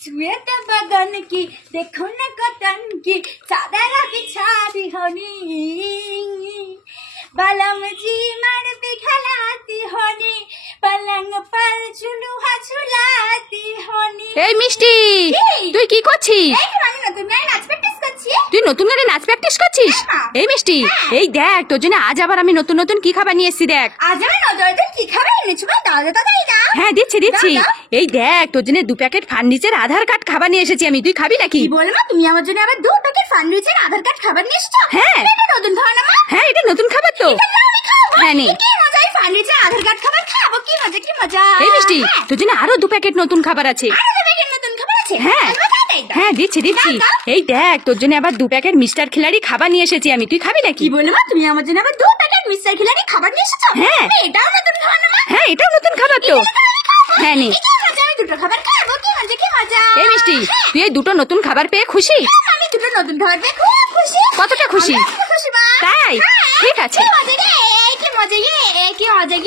छुए तो बदन की देखो न कतन की चादर बिछा दी होनी बलम जी मर दिखलाती होनी पलंग पर झुलुहा झुलाती होनी। এই মিষ্টি, তুই কি করছিস? এই তো আমি নতুন গানে নাচ প্র্যাকটিস করছি। তুই নতুন গানে নাচ প্র্যাকটিস করছিস? এই মিষ্টি, এই দেখ তোর জন্য আজ আবার আমি নতুন নতুন কি খাবার নিয়ে এসেছি দেখ। আজ আমি নতুন কি খাবার এনেছো? দাও দাও। হ্যাঁ দিচ্ছি। এই দেখ তোর জন্য 2 প্যাকেট ফার্নিচার আধার কার্ড খাবার নিয়ে এসেছি আমি, তুই খাবি নাকি? কি বলমা, তুমি আমার জন্য আবার 2 প্যাকেট ফার্নিচার আধার কার্ড খাবার নিয়ে এসেছো? হ্যাঁ। এটা নতুন খাবার মা? হ্যাঁ এটা নতুন খাবার তো। হ্যাঁ নে। কি মজা, এই ফার্নিচার আধার কার্ড খাবার খাবো, কি মজা। এই মিষ্টি, তোর জন্য আরো 2 প্যাকেট নতুন খাবার আছে। আরো 2 প্যাকেট নতুন খাবার আছে? হ্যাঁ হ্যাঁ দিচ্ছি। এই দেখ তোর জন্য আবার 2 প্যাকেট মিস্টার খিলাড়ি খাবার নিয়ে এসেছি আমি, তুই খাবি নাকি? কি বলমা, তুমি আমার জন্য আবার 2 প্যাকেট মিস্টার খিলাড়ি খাবার নিয়ে এসেছো? হ্যাঁ। এটাও নতুন খাবার না? হ্যাঁ এটাও নতুন খাবার তো। হ্যাঁ নে। কি মজা, আমি 2টো খাবার খাবো, কি মজা। এই মিষ্টি, তুই এই 2টো নতুন খাবার পেয়ে খুশি? আমি 2টো নতুন খাবার পেয়ে খুব খুশি। কতটা খুশি? খুশি মা। তাই? ঠিক আছে। কি মজা রে, কি মজা।